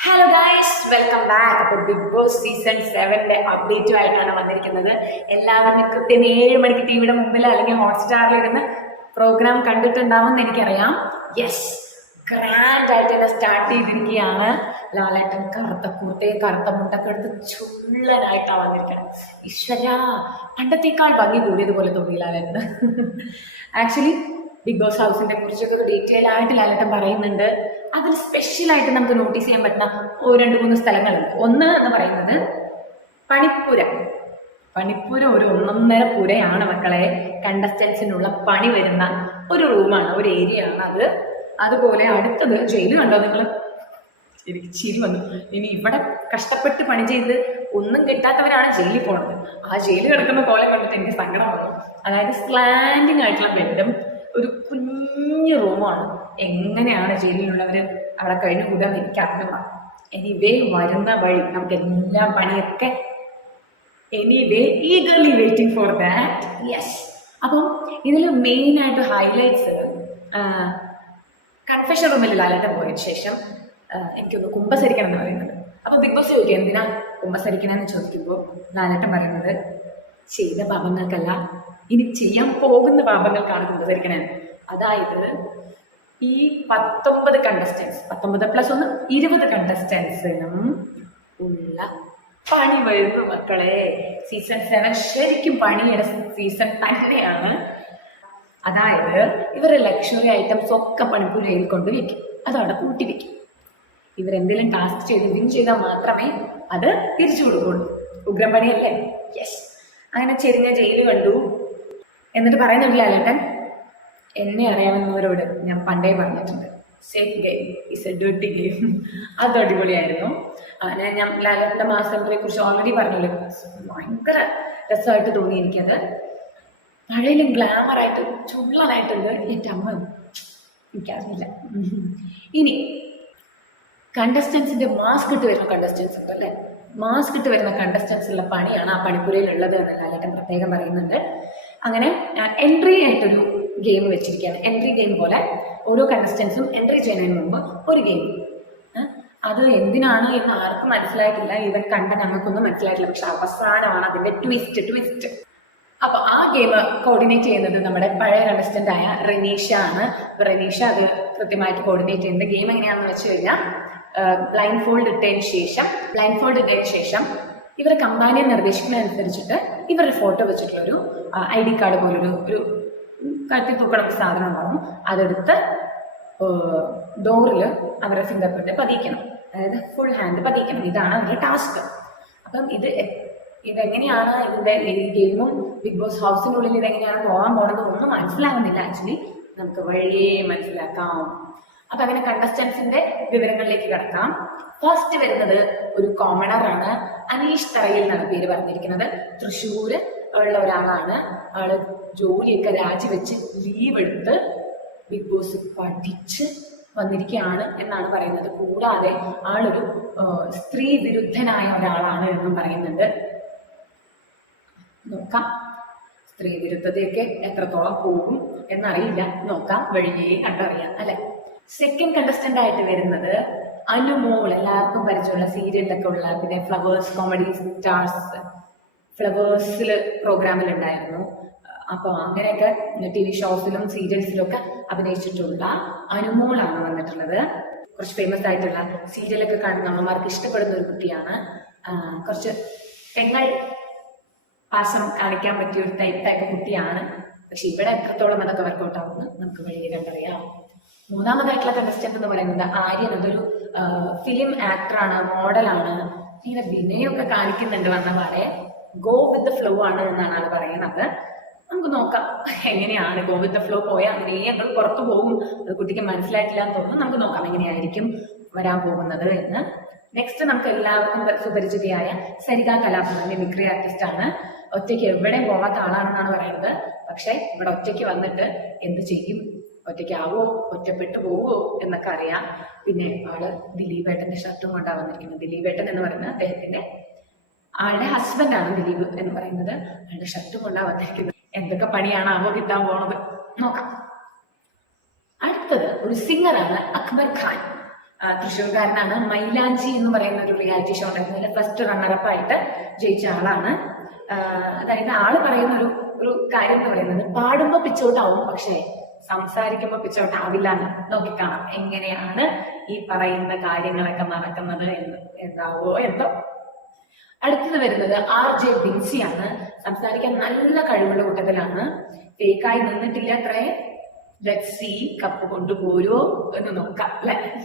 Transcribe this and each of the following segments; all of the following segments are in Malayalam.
ഹലോ ഗായ്സ് വെൽക്കം ബാക്ക് അപ്പോൾ ബിഗ് ബോസ് സീസൺ സെവന്റെ അപ്ഡേറ്റുമായിട്ടാണ് വന്നിരിക്കുന്നത്. എല്ലാവരും കൃത്യം ഏഴ് മണിക്ക് ടിവിയുടെ മുമ്പിൽ അല്ലെങ്കിൽ ഹോട്ട്സ്റ്റാറിൽ ഇരുന്ന് പ്രോഗ്രാം കണ്ടിട്ടുണ്ടാവും എന്ന് എനിക്കറിയാം. യെസ് ഗ്രാൻഡ് ആയിട്ട് തന്നെ സ്റ്റാർട്ട് ചെയ്തിരിക്കുകയാണ്. ലാലേട്ടൻ കറുത്ത കുർത്തയും കറുത്ത മുണ്ടൊക്കെ എടുത്ത് ചുള്ളനായിട്ടാണ് വന്നിരിക്കുന്നത് ഈശ്വര പണ്ടത്തേക്കാൾ ഭംഗി കൂടിയതുപോലെ തോന്നി ലാലേട്ടന്. ആക്ച്വലി ബിഗ് ബോസ് ഹൗസിനെ കുറിച്ചൊക്കെ ഡീറ്റെയിൽ ആയിട്ട് ലാലേട്ടൻ പറയുന്നുണ്ട്. അതിൽ സ്പെഷ്യലായിട്ട് നമുക്ക് നോട്ടീസ് ചെയ്യാൻ പറ്റുന്ന ഒരു രണ്ട് മൂന്ന് സ്ഥലങ്ങളുണ്ട്. ഒന്ന് എന്ന് പറയുന്നത് പണിപ്പുര. പണിപ്പുര ഒരു ഒന്നൊന്നര പുരയാണ് മക്കളെ. കണ്ടസ്റ്റൻസിനുള്ള പണി വരുന്ന ഒരു റൂമാണ് ഒരു ഏരിയ ആണ് അത്. അതുപോലെ അടുത്തത് ജയിൽ കണ്ടോ നിങ്ങൾ എനിക്ക് ചിരി വന്നു. ഇനി ഇവിടെ കഷ്ടപ്പെട്ട് പണി ചെയ്ത് ഒന്നും കിട്ടാത്തവരാണ് ജയിലിൽ പോണത്. ആ ജയിലിൽ കിടക്കുന്ന കോലം കണ്ടിട്ട് എനിക്ക് സങ്കടം വന്നു. അതായത് സ്ലാൻഡിങ് ആയിട്ടുള്ള ബെഡും ഒരു കുഞ്ഞു റൂമാണ്. എങ്ങനെയാണ് ജയിലിലുള്ളവർ അവിടെ കഴിഞ്ഞു കൂടാന്ന് എനിക്ക് അറിഞ്ഞുക എനിവേ വരുന്ന വഴി നമുക്ക് എല്ലാ പണിയൊക്കെ anyway eagerly waiting for that yes അപ്പം ഇതിൽ മെയിനായിട്ട് ഹൈലൈറ്റ്സ് കൺഫെഷൻ റൂമിൽ ലാലേട്ടൻ പോയതിന് ശേഷം എനിക്കൊന്ന് കുമ്പസരിക്കണം എന്ന് പറയുന്നത്. അപ്പോൾ ബിഗ് ബോസ് ചോദിക്കുക എന്തിനാ കുമ്പസരിക്കണമെന്ന് ചോദിക്കുമ്പോൾ ലാലേട്ടൻ പറയുന്നത് ചെയ്ത പാപങ്ങൾക്കല്ല. ഇനി ചെയ്യാൻ പോകുന്ന പാപങ്ങൾക്കാണ് കുമ്പസരിക്കണേ അതായത് ഈ പത്തൊമ്പത് കണ്ടസ്റ്റൻസ് പത്തൊമ്പത് പ്ലസ് ഒന്ന് ഇരുപത് കണ്ടസ്റ്റൻസിനും ഉള്ള പണി വരുന്നു മക്കളെ. സീസൺ സെവൻ ശരിക്കും പണിയുടെ സീസൺ തന്നെയാണ്. അതായത് ഇവർ ലക്ഷറി ഐറ്റംസ് ഒക്കെ പണിപ്പുരയിൽ കൊണ്ട് വെക്കും. അതവിടെ കൂട്ടി വെക്കും. ഇവരെന്തെങ്കിലും ടാസ്ക് ചെയ്ത് വിൻ ചെയ്താൽ മാത്രമേ അത് തിരിച്ചു കൊടുക്കുള്ളൂ ഉഗ്രം പണിയല്ലേ? യെസ് അങ്ങനെ ചെരിഞ്ഞ ജയിൽ കണ്ടു. എന്നിട്ട് പറയുന്നുണ്ടല്ലേ ലാലേട്ടൻ എന്നെ അറിയാവുന്നവരോട് ഞാൻ പണ്ടേ പറഞ്ഞിട്ടുണ്ട്. Safe game is a dirty game അത് അടിപൊളിയായിരുന്നു. ഞാൻ ഞാൻ ലാലന്റെ മാസ്റ്ററിനെ കുറിച്ച് ഓൾറെഡി പറഞ്ഞല്ലോ. ഭയങ്കര രസമായിട്ട് തോന്നി എനിക്കത് പഴയിലും ഗ്ലാമറായിട്ട് ചുള്ളനായിട്ടുണ്ട് എന്റെ അമ്മ. എനിക്കറിയില്ല ഇനി കണ്ടസ്റ്റൻസിന്റെ മാസ്ക് ഇട്ട് വരുന്ന കണ്ടസ്റ്റൻസ് ഉണ്ട് അല്ലേ? മാസ്ക് ഇട്ട് വരുന്ന കണ്ടസ്റ്റൻസുള്ള പണിയാണ് ആ പണിപ്പുരയിൽ ഉള്ളത് എന്ന് ലാലേട്ടൻ പ്രത്യേകം പറയുന്നുണ്ട്. അങ്ങനെ എൻട്രി ആയിട്ടൊരു ഗെയിം വെച്ചിരിക്കുകയാണ്. എൻട്രി ഗെയിം പോലെ ഓരോ കണ്ടസ്റ്റൻസും എൻട്രി ചെയ്യുന്നതിന് മുമ്പ് ഒരു ഗെയിം അത് എന്തിനാണ് എന്ന് ആർക്കും മനസ്സിലായിട്ടില്ല. ഈവൻ കണ്ട നമുക്കൊന്നും മനസ്സിലായിട്ടില്ല. പക്ഷെ അവസാനമാണ് അതിന്റെ ട്വിസ്റ്റ് ട്വിസ്റ്റ് അപ്പൊ ആ ഗെയിം കോർഡിനേറ്റ് ചെയ്യുന്നത് നമ്മുടെ പഴയ കണ്ടസ്റ്റന്റ് ആയ റനീഷ ആണ്. റനീഷ അത് കൃത്യമായിട്ട് കോർഡിനേറ്റ് ചെയ്യുന്നത് ഗെയിം എങ്ങനെയാണെന്ന് വെച്ച് കഴിഞ്ഞാൽ ബ്ലൈൻഡ് ഫോൾഡ് ഇട്ടതിന് ശേഷം ബ്ലൈൻഡ് ഫോൾഡ് ഇട്ടതിന് ശേഷം ഇവരെ കമ്പാനിയെ നിർദ്ദേശിക്കുന്നതനുസരിച്ചിട്ട് ഇവരുടെ ഫോട്ടോ വെച്ചിട്ടുള്ളൊരു ഐ ഡി കാർഡ് പോലൊരു ഒരു കത്തി തൂക്കണ സാധനം ഉണ്ടാവും അതെടുത്ത് ഡോറിൽ അവരുടെ ഫിംഗർ പ്രിന്റ് പതിക്കണം അതായത് ഫുൾ ഹാൻഡ് പതിക്കണം ഇതാണ് അവരുടെ ടാസ്ക് അപ്പം ഇത് ഇതെങ്ങനെയാണ് ഇതിന്റെ ഗെയിമും ബിഗ് ബോസ് ഹൗസിനുള്ളിൽ ഇതെങ്ങനെയാണ് പോകാൻ പോകുന്നത് ഒന്നും മനസ്സിലാകുന്നില്ല ആക്ച്വലി നമുക്ക് വഴിയേ മനസ്സിലാക്കാം. അപ്പൊ അങ്ങനെ കണ്ടസ്റ്റൻസിന്റെ വിവരങ്ങളിലേക്ക് കടക്കാം. ഫസ്റ്റ് വരുന്നത് ഒരു കോമണറാണ് അനീഷ് തറയിൽ എന്നാണ് പേര് പറഞ്ഞിരിക്കുന്നത്. തൃശ്ശൂര് ഉള്ള ഒരാളാണ്. ആൾ ജോലിയൊക്കെ രാജിവെച്ച് ലീവ് എടുത്ത് ബിഗ് ബോസ് പഠിച്ച് വന്നിരിക്കുകയാണ് എന്നാണ് പറയുന്നത്. കൂടാതെ ആളൊരു സ്ത്രീ വിരുദ്ധനായ ഒരാളാണ് എന്നും പറയുന്നുണ്ട്. നോക്കാം. സ്ത്രീ വിരുദ്ധതയൊക്കെ എത്രത്തോളം പോകും എന്നറിയില്ല. നോക്കാം. വഴിയേ കണ്ടറിയാം അല്ലെ? സെക്കൻഡ് കണ്ടസ്റ്റന്റ് ആയിട്ട് വരുന്നത് അനുമോൾ എല്ലാവർക്കും പരിചയമുള്ള സീരിയലിലൊക്കെ ഉള്ള പിന്നെ ഫ്ലവേഴ്സ് കോമഡി സ്റ്റാർസ് ഫ്ലവേഴ്സിൽ പ്രോഗ്രാമിലുണ്ടായിരുന്നു. അപ്പോൾ അങ്ങനെയൊക്കെ ടി വി ഷോസിലും സീരിയൽസിലും ഒക്കെ അഭിനയിച്ചിട്ടുള്ള അനുമോളാണ് വന്നിട്ടുള്ളത്. കുറച്ച് ഫേമസ് ആയിട്ടുള്ള സീരിയലൊക്കെ കാണുന്ന അമ്മമാർക്ക് ഇഷ്ടപ്പെടുന്ന ഒരു കുട്ടിയാണ്. കുറച്ച് പെങ്ങൾ പാശം കാണിക്കാൻ പറ്റിയ ഒരു ടൈപ്പ് ടൈപ്പ് കുട്ടിയാണ്. പക്ഷെ ഇവിടെ എത്രത്തോളം അതൊക്കെ വർക്കൗട്ട് ആവുമെന്ന് നമുക്ക് വഴിയെ കണ്ടറിയാം മൂന്നാമതായിട്ടുള്ള കണ്ടസ്റ്റന്റ് എന്ന് പറയുന്നത് ആര്യൻ. അതൊരു ഫിലിം ആക്ടറാണ് മോഡലാണ് ഇങ്ങനെ വിനയൊക്കെ കാണിക്കുന്നുണ്ട് വന്ന പാടെ ഗോ വിത്ത് ദ ഫ്ലോ ആണ് എന്നാണ് ആൾ പറയുന്നത്. നമുക്ക് നോക്കാം. എങ്ങനെയാണ് ഗോ വിത്ത് ദ ഫ്ലോ പോയാൽ അങ്ങനെ ഞങ്ങൾ പുറത്തു പോകും. അത് കുട്ടിക്ക് മനസ്സിലായിട്ടില്ല എന്ന് തോന്നുന്നു. നമുക്ക് നോക്കാം എങ്ങനെയായിരിക്കും വരാൻ പോകുന്നത് എന്ന്. നെക്സ്റ്റ് നമുക്ക് എല്ലാവർക്കും സുപരിചിതയായ സരിക കലാഭവൻ മിമിക്രി ആർട്ടിസ്റ്റ് ആണ്. ഒറ്റയ്ക്ക് എവിടെയും പോവാത്ത ആളാണെന്നാണ് പറയുന്നത്. പക്ഷെ ഇവിടെ ഒറ്റയ്ക്ക് വന്നിട്ട് എന്ത് ചെയ്യും? ഒറ്റയ്ക്കാവോ ഒറ്റപ്പെട്ടു പോവോ? എന്നൊക്കെ അറിയാം. പിന്നെ ആൾ ദിലീപേട്ടന്റെ ഷർട്ടും കൊണ്ടാണ് വന്നിരിക്കുന്നത്. ദിലീപേട്ടൻ എന്ന് പറയുന്നത് അദ്ദേഹത്തിന്റെ ആളുടെ ഹസ്ബൻഡാണ് ദിലീപ് എന്ന് പറയുന്നത്. ആളുടെ ഷർട്ട് കൊണ്ടാ വന്നിരിക്കുന്നത് എന്തൊക്കെ പണിയാണ് അവ കിട്ടാൻ പോണത്? നോക്കാം. അടുത്തത് ഒരു സിംഗറാണ് അക്ബർ ഖാൻ. തൃശ്ശൂർക്കാരനാണ് മൈലാഞ്ചി എന്ന് പറയുന്ന ഒരു റിയാലിറ്റി ഷോ ഉണ്ടായിരുന്നതിൽ ഫസ്റ്റ് റണ്ണറപ്പ് ആയിട്ട് ജയിച്ച ആളാണ്. അതായത് ആൾ പറയുന്ന ഒരു ഒരു കാര്യം എന്ന് പറയുന്നത് പാടുമ്പോ പിച്ചോട്ടാവും പക്ഷേ സംസാരിക്കുമ്പോ പിച്ചോട്ടാവില്ല എന്ന് നോക്കിക്കാണാം എങ്ങനെയാണ് ഈ പറയുന്ന കാര്യങ്ങളൊക്കെ നടക്കുന്നത് എന്ന് എന്താവോ എന്തോ അടുത്തത് വരുന്നത് ആർ ജെ ബിൻസിയാണ് സംസാരിക്കാൻ നല്ല കഴിവുള്ള കൂട്ടത്തിലാണ്. ഫേക്കായി നിന്നിട്ടില്ല അത്രേ. ലെറ്റ് കപ്പ് കൊണ്ടുപോരോ എന്ന് നോക്കാം അല്ലെ?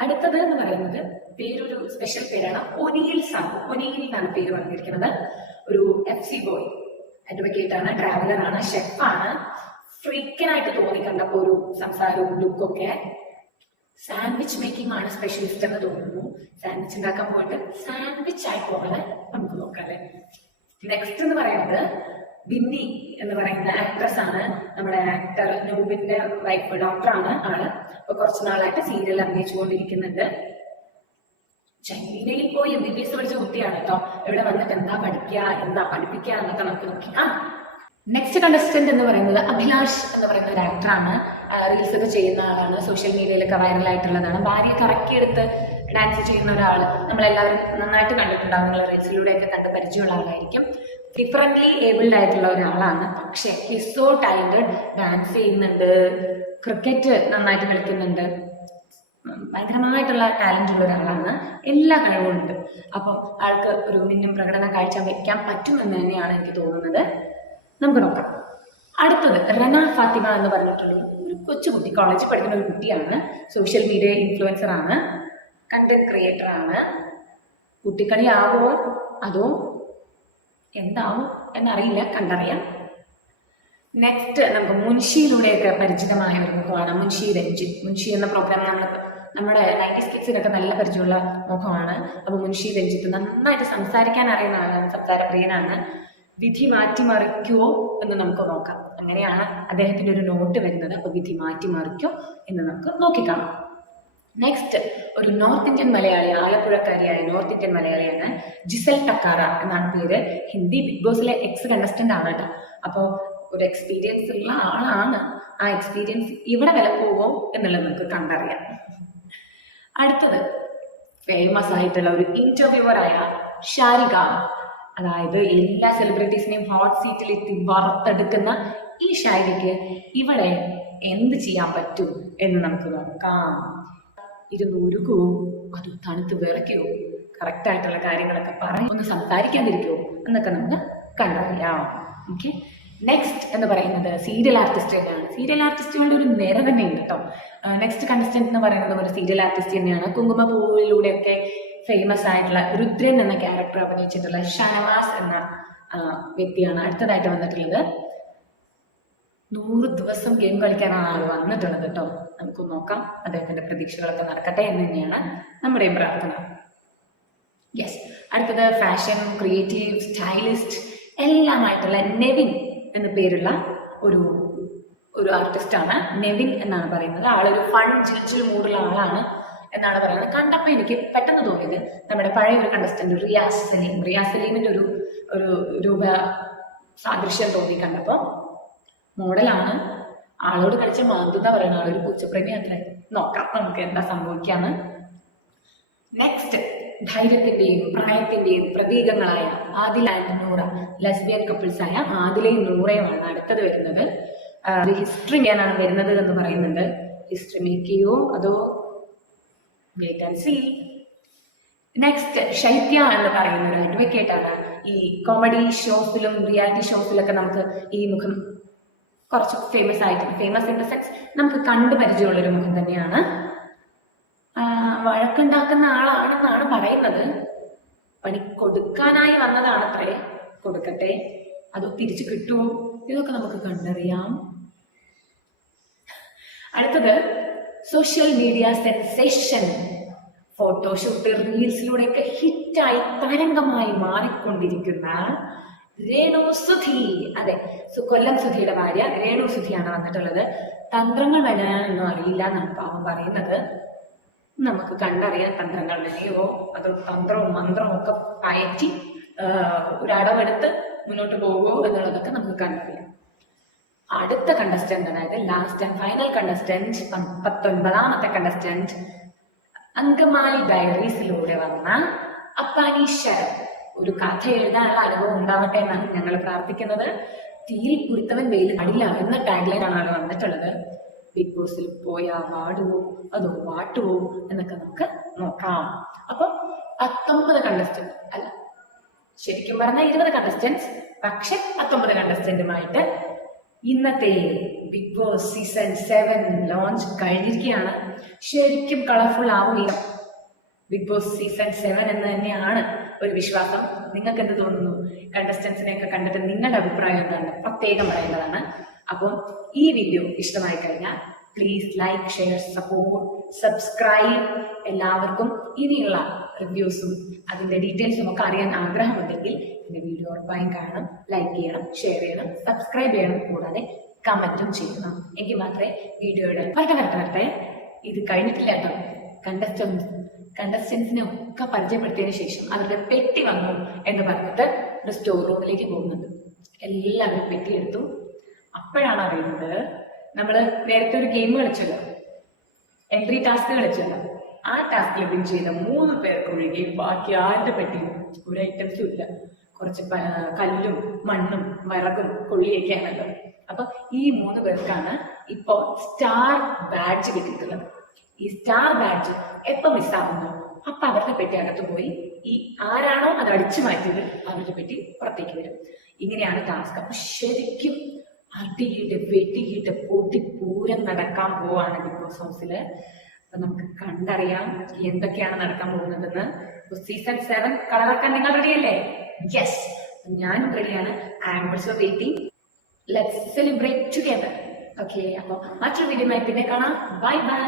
അടുത്തത് എന്ന് പറയുന്നത് പേരൊരു സ്പെഷ്യൽ പേരാണ്. ഒനിയിൽ സാബു. ഒനിയിൽ എന്നാണ് പേര് പറഞ്ഞിരിക്കുന്നത്. ഒരു എഫ് സി ബോയ് അഡ്വക്കേറ്റ് ആണ് ട്രാവലർ ആണ് ഷെഫാണ് ഫ്രീക്കനായിട്ട് തോന്നിക്കണ്ടപ്പോ ഒരു സംസാരവും ലുക്കൊക്കെ സാൻഡ്വിച്ച് മേക്കിംഗ് ആണ് സ്പെഷ്യലിസ്റ്റ് എന്ന് തോന്നുന്നു. സാൻഡ്വിച്ച് ഉണ്ടാക്കാൻ പോയിട്ട് സാൻഡ്വിച്ച് ആയി പോകാൻ നമുക്ക് നോക്കാം അല്ലെ? നെക്സ്റ്റ് എന്ന് പറയുന്നത് ബിന്നി എന്ന് പറയുന്ന ആക്ട്രസ് ആണ്. നമ്മുടെ ആക്ടർ നൂബിന്റെ വൈഫ് ഡോക്ടറാണ് ആൾ. അപ്പൊ കുറച്ച് നാളായിട്ട് സീരിയൽ അഭിനയിച്ചുകൊണ്ടിരിക്കുന്നുണ്ട്. ചൈനയിൽ പോയി എം ബി ബി എസ് പഠിച്ച കുട്ടിയാണ് കേട്ടോ. ഇവിടെ വന്നിട്ട് എന്താ പഠിക്കുക എന്താ പഠിപ്പിക്കുക എന്നൊക്കെ നമുക്ക് നോക്കി. ആ നെക്സ്റ്റ് കണ്ടസ്റ്റന്റ് എന്ന് പറയുന്നത് അഭിലാഷ് എന്ന് പറയുന്ന ഒരു ആക്ടറാണ് റീൽസ് ഒക്കെ ചെയ്യുന്ന ആളാണ്. സോഷ്യൽ മീഡിയയിലൊക്കെ വൈറൽ വൈറലായിട്ടുള്ളതാണ് ഭാര്യയെ കറക്കിയെടുത്ത് ഡാൻസ് ചെയ്യുന്ന ഒരാൾ നമ്മളെല്ലാവരും നന്നായിട്ട് കണ്ടിട്ടുണ്ടാവും. നിങ്ങൾ റീൽസിലൂടെയൊക്കെ കണ്ട് പരിചയമുള്ള ആളായിരിക്കും. ഡിഫറന്റ്ലി ഏബിൾഡ് ആയിട്ടുള്ള ഒരാളാണ്. പക്ഷേ ഹിസ് സോ ഡാൻസ് ചെയ്യുന്നുണ്ട്. ക്രിക്കറ്റ് നന്നായിട്ട് കളിക്കുന്നുണ്ട്. ഭയങ്കരമായിട്ടുള്ള ടാലന്റ് ഉള്ള ഒരാളാണ്. എല്ലാ കഴിവും ഉണ്ട്. അപ്പം ആൾക്ക് ഒരു മിന്നും പ്രകടനം കാഴ്ച വെക്കാൻ പറ്റുമെന്ന് തന്നെയാണ് എനിക്ക് തോന്നുന്നത്. നമുക്ക് നോക്കാം. അടുത്തത് റന ഫാത്തിമ എന്ന് പറഞ്ഞിട്ടുള്ള കൊച്ചുകുട്ടി കോളേജിൽ പഠിക്കുന്ന ഒരു കുട്ടിയാണ്. സോഷ്യൽ മീഡിയ ഇൻഫ്ലുവൻസർ ആണ്. കണ്ടന്റ് ക്രിയേറ്റർ ആണ്. കുട്ടിക്കളി ആവോ? അതോ എന്താവും എന്നറിയില്ല കണ്ടറിയാം. നെക്സ്റ്റ് നമുക്ക് മുൻഷിയിലൂടെയൊക്കെ പരിചിതമായ ഒരു മുഖമാണ് മുൻഷി രഞ്ജിത്ത് മുൻഷി എന്ന പ്രോഗ്രാം നമ്മൾ നമ്മുടെ നയന്റീസ് കിഡ്സിനൊക്കെ നല്ല പരിചയമുള്ള മുഖമാണ്. അപ്പോൾ മുൻഷി രഞ്ജിത്ത് നന്നായിട്ട് സംസാരിക്കാൻ അറിയുന്ന ആളാണ് സംസാരപ്രിയനാണ്. വിധി മാറ്റിമറിക്കുമോ എന്ന് നമുക്ക് നോക്കാം. അങ്ങനെയാണ് അദ്ദേഹത്തിന്റെ ഒരു നോട്ട് വരുന്നത്. അപ്പൊ വിധി മാറ്റിമറിക്കോ എന്ന് നമുക്ക് നോക്കിക്കാണാം. നെക്സ്റ്റ് ഒരു നോർത്ത് ഇന്ത്യൻ മലയാളി ആലപ്പുഴക്കാരിയായ നോർത്ത് ഇന്ത്യൻ മലയാളിയാണ് ജിസൽ ടക്കാറ എന്നാണ് പേര്. ഹിന്ദി ബിഗ് ബോസിലെ എക്സ് കണ്ടസ്റ്റന്റ് ആണ് കേട്ടോ. അപ്പോൾ ഒരു എക്സ്പീരിയൻസ് ഉള്ള ആളാണ്. ആ എക്സ്പീരിയൻസ് ഇവിടെ വില പോവോ എന്നുള്ളത് നമുക്ക് കണ്ടറിയാം. അടുത്തത് ഫേമസ് ആയിട്ടുള്ള ഒരു ഇന്റർവ്യൂവറായ ഷാരിഖാൻ അതായത് എല്ലാ സെലിബ്രിറ്റീസിനെയും ഹോട്ട് സീറ്റിൽ എത്തി വറുത്തെടുക്കുന്ന ഈ ശൈലിക്ക് ഇവിടെ എന്ത് ചെയ്യാൻ പറ്റും എന്ന് നമുക്ക് നോക്കാം. ഇരുന്ന് ഉരുകുവോ അത് തണുത്ത് വിറയ്ക്കുവോ കറക്റ്റ് ആയിട്ടുള്ള കാര്യങ്ങളൊക്കെ പറയും ഒന്ന് സംസാരിക്കാതിരിക്കുവോ എന്നൊക്കെ നമുക്ക് കണ്ടറിയാം. ഓക്കെ നെക്സ്റ്റ് എന്ന് പറയുന്നത് സീരിയൽ ആർട്ടിസ്റ്റ് തന്നെയാണ്. സീരിയൽ ആർട്ടിസ്റ്റുകളുടെ ഒരു നിര തന്നെ ഉണ്ട് കേട്ടോ നെക്സ്റ്റ് കണ്ടസ്റ്റന്റ് എന്ന് പറയുന്നത് ഒരു സീരിയൽ ആർട്ടിസ്റ്റ് തന്നെയാണ്. കുങ്കുമപ്പൂവിലൂടെയൊക്കെ ഫേമസ് ആയിട്ടുള്ള രുദ്രൻ എന്ന ക്യാരക്ടർ അഭിനയിച്ചിട്ടുള്ള ഷനവാസ് എന്ന വ്യക്തിയാണ് അടുത്തതായിട്ട് വന്നിട്ടുള്ളത്. നൂറ് ദിവസം ഗെയിം കളിക്കാനാണ് ആൾ വന്നിട്ടുള്ളത് കേട്ടോ നമുക്ക് നോക്കാം. അദ്ദേഹത്തിന്റെ പ്രതീക്ഷകളൊക്കെ നടക്കട്ടെ എന്ന് തന്നെയാണ് നമ്മുടെയും പ്രാർത്ഥന. യെസ് അടുത്തത് ഫാഷൻ ക്രിയേറ്റീവ് സ്റ്റൈലിസ്റ്റ് എല്ലാമായിട്ടുള്ള നെവിൻ എന്ന പേരുള്ള ഒരു ഒരു ആർട്ടിസ്റ്റ് ആണ്. നെവിൻ എന്നാണ് പറയുന്നത്. ആളൊരു ഫൺ ചിരിച്ചൊരു മൂടുള്ള ആളാണ്. എന്നാണ് പറയുന്നത്. കണ്ടപ്പോൾ എനിക്ക് പെട്ടെന്ന് തോന്നിയത് നമ്മുടെ പഴയ ഒരു കണ്ടസ്റ്റന്റ് റിയാസ് സലീം. റിയാസ് സലീമിന്റെ ഒരു ഒരു രൂപ സാദൃശ്യം തോന്നി കണ്ടപ്പോൾ മോഡലാണ്. ആളോട് കളിച്ച മാന്തുന്ന പറയുന്ന ആളൊരു പൂച്ചപ്രേമി അത്ര നോക്കാം നമുക്ക് എന്താ സംഭവിക്കാന്ന്. നെക്സ്റ്റ് ധൈര്യത്തിന്റെയും പ്രണയത്തിന്റെയും പ്രതീകങ്ങളായ ആദിൽ ആൻഡ് നൂറ ലസ്ബിയൻ കപ്പിൾസായ ആദിലയും നൂറയുമാണ് അടുത്തത് വരുന്നത്. ഹിസ്റ്ററി ഞാനാണ് വരുന്നത് എന്ന് പറയുന്നുണ്ട്. ഹിസ്റ്ററി മേക്കിയോ അതോ വെയിറ്റ് ആൻഡ് സീ നെക്സ്റ്റ് ശൈത്യ എന്ന് പറയുന്ന ഒരു അഡ്വക്കേറ്റ് ഈ കോമഡി ഷോസിലും റിയാലിറ്റി ഷോസിലൊക്കെ നമുക്ക് ഈ മുഖം കുറച്ച് ഫേമസ് ആയിട്ട് ഫേമസ് ഇൻ ദ സെൻസ് നമുക്ക് കണ്ടു പരിചയമുള്ളൊരു മുഖം തന്നെയാണ്. വഴക്കുണ്ടാക്കുന്ന ആളാണെന്നാണ് പറയുന്നത്. പണി കൊടുക്കാനായി വന്നതാണത്രേ. കൊടുക്കട്ടെ. അത് തിരിച്ചു കിട്ടുമോ? ഇതൊക്കെ നമുക്ക് കണ്ടറിയാം. അടുത്തത് സോഷ്യൽ മീഡിയ സെൻസേഷൻ ഫോട്ടോഷൂട്ട് റീൽസിലൂടെയൊക്കെ ഹിറ്റായി തരംഗമായി മാറിക്കൊണ്ടിരിക്കുന്ന രേണു സുധി. അതെ കൊല്ലം സുധിയുടെ ഭാര്യ രേണു സുധിയാണ് വന്നിട്ടുള്ളത്. തന്ത്രങ്ങൾ മെനയാനൊന്നും അറിയില്ല എന്നാണ് പാവം പറയുന്നത്. നമുക്ക് കണ്ടറിയാൻ തന്ത്രങ്ങൾ മെനയോ അത് തന്ത്രവും മന്ത്രവും ഒക്കെ പയറ്റി ഒരടവെടുത്ത് മുന്നോട്ട് പോകുമോ എന്നുള്ളതൊക്കെ നമുക്ക് കണ്ടറിയാം. അടുത്ത കണ്ടസ്റ്റന്റ് അതായത് ലാസ്റ്റ് ആൻഡ് ഫൈനൽ കണ്ടസ്റ്റന്റ് പത്തൊൻപതാമത്തെ കണ്ടസ്റ്റന്റ് അങ്കമാലി ഡയറീസിലൂടെ വന്ന അപ്പാനി ശരത്. ഒരു കഥ എഴുതാനുള്ള അനുഭവം ഉണ്ടാവട്ടെ എന്നാണ് ഞങ്ങൾ പ്രാർത്ഥിക്കുന്നത്. തീയിൽ കുരുത്തവൻ വെയിൽ അടില്ല എന്ന ടാഗ്ലൈനാണ് അവിടെ വന്നിട്ടുള്ളത്. ബിഗ് ബോസിൽ പോയാ വാടുവോ അതോ വാട്ടുവോ എന്നൊക്കെ നമുക്ക് നോക്കാം. അപ്പൊ പത്തൊമ്പത് കണ്ടസ്റ്റന്റ് അല്ല ശരിക്കും പറഞ്ഞാൽ ഇരുപത് കണ്ടസ്റ്റൻസ് പക്ഷെ പത്തൊമ്പത് കണ്ടസ്റ്റന്റുമായിട്ട് ഇന്നത്തെ Bigg Boss season seven launch കഴിഞ്ഞിരിക്കുകയാണ്. ശരിക്കും കളർഫുൾ ആവുകയും ബിഗ് ബോസ് സീസൺ സെവൻ എന്ന് തന്നെയാണ് ഒരു വിശ്വാസം. നിങ്ങൾക്ക് എന്ത് തോന്നുന്നു? കണ്ടസ്റ്റൻസിനെ ഒക്കെ കണ്ടിട്ട് നിങ്ങളുടെ അഭിപ്രായം എന്താണ്? പ്രത്യേകം പറയുന്നതാണ്. അപ്പം ഈ വീഡിയോ ഇഷ്ടമായി കഴിഞ്ഞാൽ please like share support subscribe എല്ലാവർക്കും. ഇനിയുള്ള റിവ്യൂസും അതിന്റെ ഡീറ്റെയിൽസും ഒക്കെ അറിയാൻ ആഗ്രഹമുണ്ടെങ്കിൽ എന്റെ വീഡിയോ ഉറപ്പായും കാണണം ലൈക്ക് ചെയ്യണം ഷെയർ ചെയ്യണം സബ്സ്ക്രൈബ് ചെയ്യണം കൂടാതെ കമന്റും ചെയ്യണം. എങ്കിൽ മാത്രമേ വീഡിയോയുടെ വരട്ടെ വരട്ടെ വരട്ടെ. ഇത് കഴിഞ്ഞിട്ടില്ല കേട്ടോ. കണ്ടസ്റ്റൻസ് കണ്ടസ്റ്റൻസിനെ ഒക്കെ പരിചയപ്പെടുത്തിയതിനു ശേഷം അവരുടെ പെട്ടി വന്നു എന്ന് പറഞ്ഞിട്ട് ഒരു സ്റ്റോർ റൂമിലേക്ക് പോകുന്നത് എല്ലാവരും പെട്ടി എടുത്തു. അപ്പോഴാണ് അറിയുന്നത് നമ്മൾ നേരത്തെ ഒരു ഗെയിം കളിച്ചല്ലോ. എൻട്രി ടാസ്ക് കളിച്ചല്ലോ. ആ ടാസ്കിൽ വിൻ ചെയ്ത മൂന്ന് പേർക്ക് ഒഴികെ ബാക്കി ആരുടെ പറ്റി ഒരു ഐറ്റംസും ഇല്ല. കുറച്ച് കല്ലും മണ്ണും വിറകും കൊള്ളിയൊക്കെയാണല്ലോ അപ്പൊ ഈ മൂന്ന് പേർക്കാണ് ഇപ്പോ സ്റ്റാർ ബാഡ്ജ് കിട്ടിയിട്ടുള്ളത്. ഈ സ്റ്റാർ ബാഡ്ജ് എപ്പൊ മിസ്സാവുന്നു അപ്പൊ അവരുടെ പെട്ടി അകത്ത് പോയി ഈ ആരാണോ അത് അടിച്ചു മാറ്റിയത് അവരുടെ പെട്ടി പുറത്തേക്ക് വരും. ഇങ്ങനെയാണ് ടാസ്ക് അപ്പൊ ശരിക്കും അടിയിട്ട് വെട്ടിയിട്ട് പൊട്ടി പൂരം നടക്കാൻ പോവാണ് ബിഗ് ബോസ് ഹൗസിൽ. അപ്പൊ നമുക്ക് കണ്ടറിയാം എന്തൊക്കെയാണ് നടക്കാൻ പോകുന്നതെന്ന്. സീസൺ സെവൻ കളറൊക്കെ നിങ്ങൾ റെഡിയല്ലേ യെസ് ഞാൻ റെഡിയാണ് I waiting let's celebrate together okay അപ്പോൾ മറ്റൊരു വീഡിയോ പിന്നെ കാണാം. Bye bye